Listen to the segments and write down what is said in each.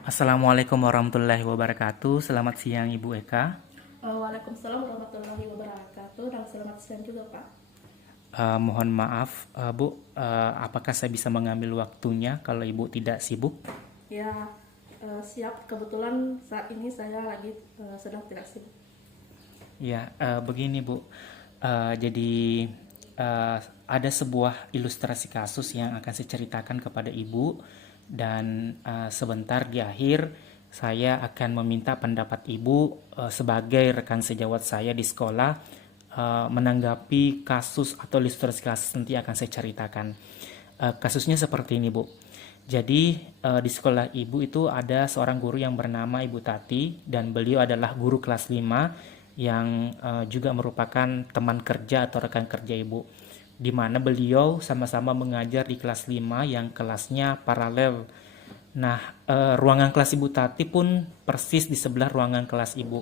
Assalamualaikum warahmatullahi wabarakatuh. Selamat siang Ibu Eka. Waalaikumsalam warahmatullahi wabarakatuh dan selamat siang juga Pak. Mohon maaf, Bu, apakah saya bisa mengambil waktunya kalau Ibu tidak sibuk? Ya, siap. Kebetulan saat ini saya lagi sedang tidak sibuk. Ya, begini Bu. Jadi ada sebuah ilustrasi kasus yang akan saya ceritakan kepada Ibu dan sebentar di akhir saya akan meminta pendapat Ibu sebagai rekan sejawat saya di sekolah menanggapi kasus atau ilustrasi kasus nanti akan saya ceritakan. Kasusnya seperti ini, Bu. Jadi di sekolah Ibu itu ada seorang guru yang bernama Ibu Tati dan beliau adalah guru kelas 5 yang juga merupakan teman kerja atau rekan kerja Ibu. Di mana beliau sama-sama mengajar di kelas 5 yang kelasnya paralel. Nah, ruangan kelas Ibu Tati pun persis di sebelah ruangan kelas Ibu.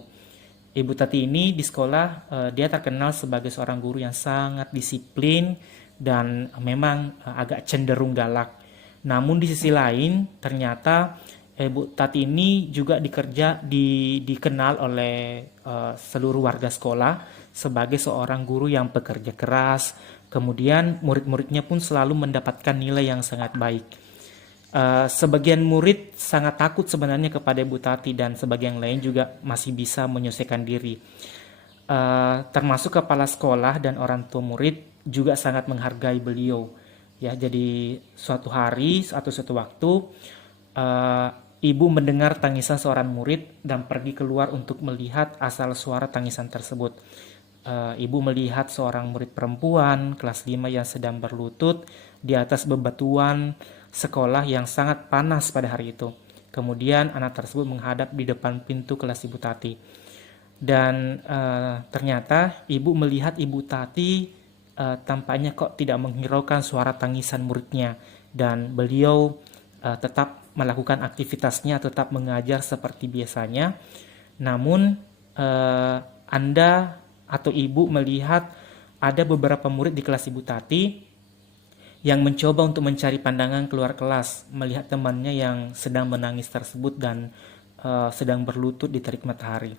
Ibu Tati ini di sekolah dia terkenal sebagai seorang guru yang sangat disiplin dan memang agak cenderung galak. Namun di sisi lain ternyata Ibu Tati ini juga dikenal oleh seluruh warga sekolah sebagai seorang guru yang pekerja keras. Kemudian murid-muridnya pun selalu mendapatkan nilai yang sangat baik. Sebagian murid sangat takut sebenarnya kepada Ibu Tati dan sebagian lain juga masih bisa menyesuaikan diri. Termasuk kepala sekolah dan orang tua murid juga sangat menghargai beliau. Ya, jadi suatu hari atau suatu waktu uh, ibu mendengar tangisan seorang murid dan pergi keluar untuk melihat asal suara tangisan tersebut. Ibu melihat seorang murid perempuan kelas 5 yang sedang berlutut di atas bebatuan sekolah yang sangat panas pada hari itu. Kemudian anak tersebut menghadap di depan pintu kelas Ibu Tati. Dan ternyata ibu melihat Ibu Tati tampaknya kok tidak menghiraukan suara tangisan muridnya. Dan beliau tetap melakukan aktivitasnya, tetap mengajar seperti biasanya. Namun Anda atau ibu melihat ada beberapa murid di kelas Ibu Tati yang mencoba untuk mencari pandangan keluar kelas, melihat temannya yang sedang menangis tersebut dan sedang berlutut di terik matahari.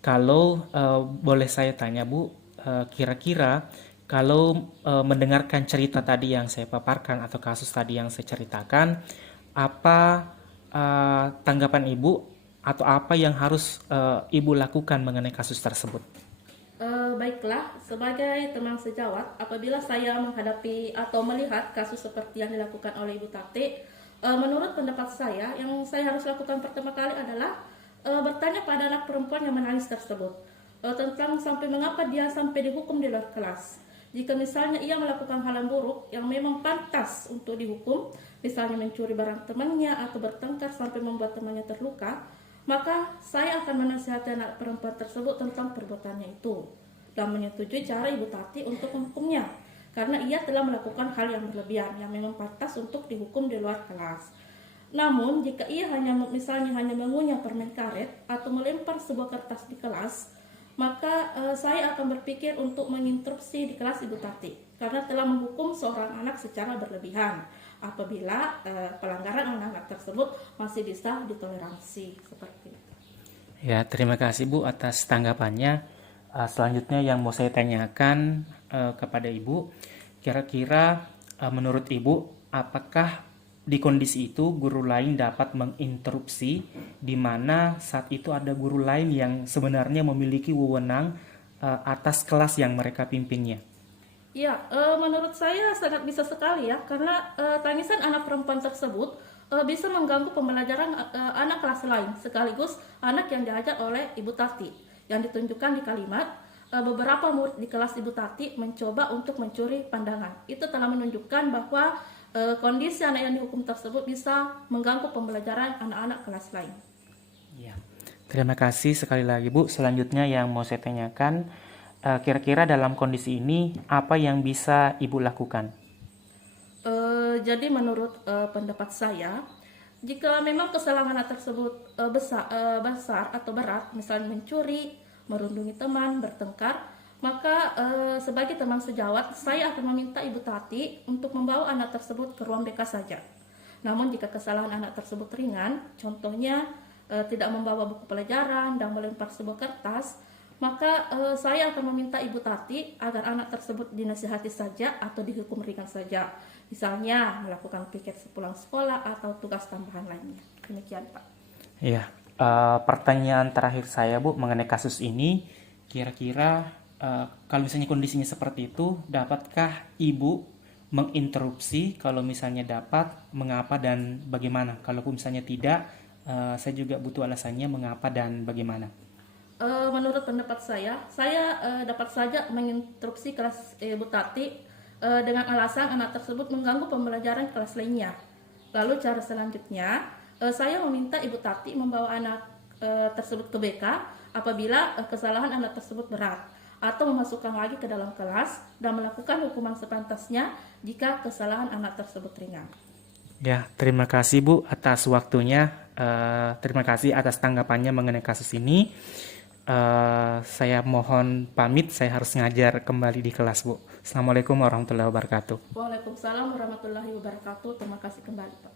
Kalau boleh saya tanya Bu, kira-kira kalau mendengarkan cerita tadi yang saya paparkan atau kasus tadi yang saya ceritakan, apa tanggapan Ibu atau apa yang harus Ibu lakukan mengenai kasus tersebut? Baiklah, sebagai teman sejawat, apabila saya menghadapi atau melihat kasus seperti yang dilakukan oleh Ibu Tati, menurut pendapat saya, yang saya harus lakukan pertama kali adalah bertanya pada anak perempuan yang menangis tersebut tentang sampai mengapa dia sampai dihukum di luar kelas. Jika misalnya ia melakukan hal yang buruk yang memang pantas untuk dihukum, misalnya mencuri barang temannya atau bertengkar sampai membuat temannya terluka, maka saya akan menasihati anak perempuan tersebut tentang perbuatannya itu dan menyetujui cara Ibu Tati untuk menghukumnya karena ia telah melakukan hal yang berlebihan yang memang pantas untuk dihukum di luar kelas. Namun jika ia hanya mengunyah permen karet atau melempar sebuah kertas di kelas, maka saya akan berpikir untuk menginterupsi di kelas Ibu Tati karena telah menghukum seorang anak secara berlebihan apabila pelanggaran anak-anak tersebut masih bisa ditoleransi seperti itu. Ya, terima kasih Bu atas tanggapannya. Selanjutnya yang mau saya tanyakan kepada Ibu, kira-kira menurut Ibu, apakah di kondisi itu guru lain dapat menginterupsi di mana saat itu ada guru lain yang sebenarnya memiliki wewenang atas kelas yang mereka pimpinnya? Ya, menurut saya sangat bisa sekali ya, karena tangisan anak perempuan tersebut bisa mengganggu pembelajaran anak kelas lain, sekaligus anak yang diajar oleh Ibu Tati. Yang ditunjukkan di kalimat, beberapa murid di kelas Ibu Tati mencoba untuk mencuri pandangan. Itu telah menunjukkan bahwa kondisi anak yang dihukum tersebut bisa mengganggu pembelajaran anak-anak kelas lain. Ya. Terima kasih sekali lagi Bu. Selanjutnya yang mau saya tanyakan, kira-kira dalam kondisi ini apa yang bisa Ibu lakukan? Jadi menurut pendapat saya, jika memang kesalahan anak tersebut besar atau berat, misalnya mencuri, merundungi teman, bertengkar, maka sebagai teman sejawat, saya akan meminta Ibu Tati untuk membawa anak tersebut ke ruang BK saja. Namun jika kesalahan anak tersebut ringan, contohnya tidak membawa buku pelajaran dan melempar sebuah kertas, maka saya akan meminta Ibu Tati agar anak tersebut dinasihati saja atau dihukum ringan saja. Misalnya melakukan piket sepulang sekolah atau tugas tambahan lainnya. Demikian, Pak. Iya, pertanyaan terakhir saya Bu mengenai kasus ini, kira-kira kalau misalnya kondisinya seperti itu, dapatkah Ibu menginterupsi? Kalau misalnya dapat, mengapa dan bagaimana? Kalau misalnya tidak, saya juga butuh alasannya mengapa dan bagaimana. Menurut pendapat saya dapat saja menginterupsi kelas Ibu Tati dengan alasan anak tersebut mengganggu pembelajaran kelas lainnya. Lalu cara selanjutnya, saya meminta Ibu Tati membawa anak tersebut ke BK apabila kesalahan anak tersebut berat, atau memasukkan lagi ke dalam kelas dan melakukan hukuman sepantasnya jika kesalahan anak tersebut ringan. Ya, terima kasih Bu atas waktunya. Terima kasih atas tanggapannya mengenai kasus ini. Saya mohon pamit, saya harus ngajar kembali di kelas Bu. Assalamualaikum warahmatullahi wabarakatuh. Waalaikumsalam warahmatullahi wabarakatuh. Terima kasih kembali, Pak.